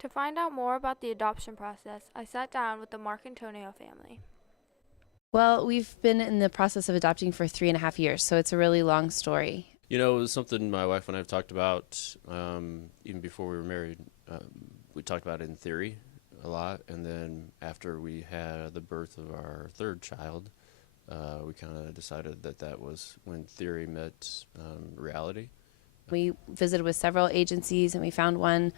To find out more about the adoption process, I sat down with the Marcantonio family. Well, we've been in the process of adopting for 3.5 years, so it's a really long story. You know, it was something my wife and I have talked about even before we were married. We talked about it in theory a lot, and then after we had the birth of our third child, we kind of decided that that was when theory met reality. We visited with several agencies and we found one.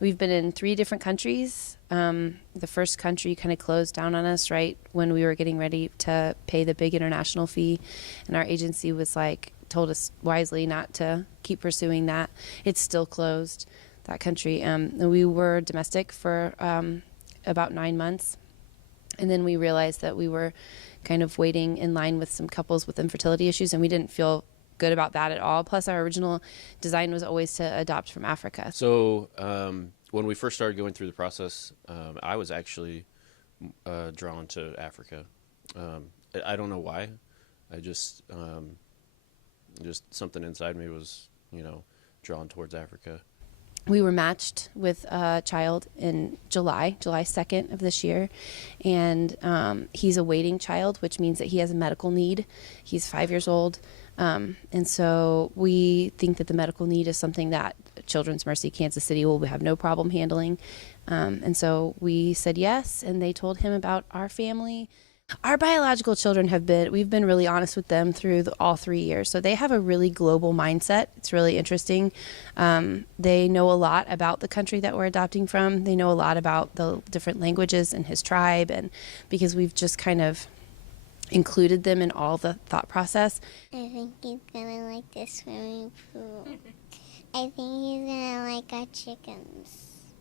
We've been in 3 different countries. The first country kind of closed down on us right when we were getting ready to pay the big international fee, and our agency was like, told us wisely not to keep pursuing that. It's still closed, that country. And we were domestic for about 9 months, and then we realized that we were kind of waiting in line with some couples with infertility issues, and we didn't feel good about that at all. Plus, our original design was always to adopt from Africa. So when we first started going through the process, I was actually drawn to Africa. I don't know why. I just something inside me was, drawn towards Africa. We were matched with a child in July 2nd of this year, and he's a waiting child, which means that he has a medical need. He's 5 years old, and so we think that the medical need is something that Children's Mercy Kansas City will have no problem handling, and so we said yes, and they told him about our family. Our biological children we've been really honest with them through all 3 years. So they have a really global mindset. It's really interesting. They know a lot about the country that we're adopting from. They know a lot about the different languages in his tribe, and because we've just kind of included them in all the thought process. I think he's gonna like the swimming pool. I think he's gonna like our chickens.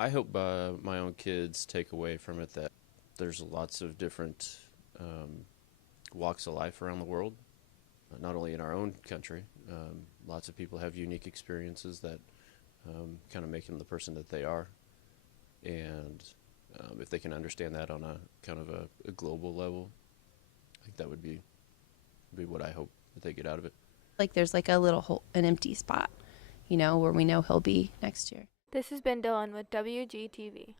I hope my own kids take away from it that there's lots of different walks of life around the world, not only in our own country. Lots of people have unique experiences that kind of make them the person that they are. And if they can understand that on a kind of a global level, I think that would be what I hope that they get out of it. Like there's like a little hole, an empty spot, where we know he'll be next year. This has been Dylan with WGTV.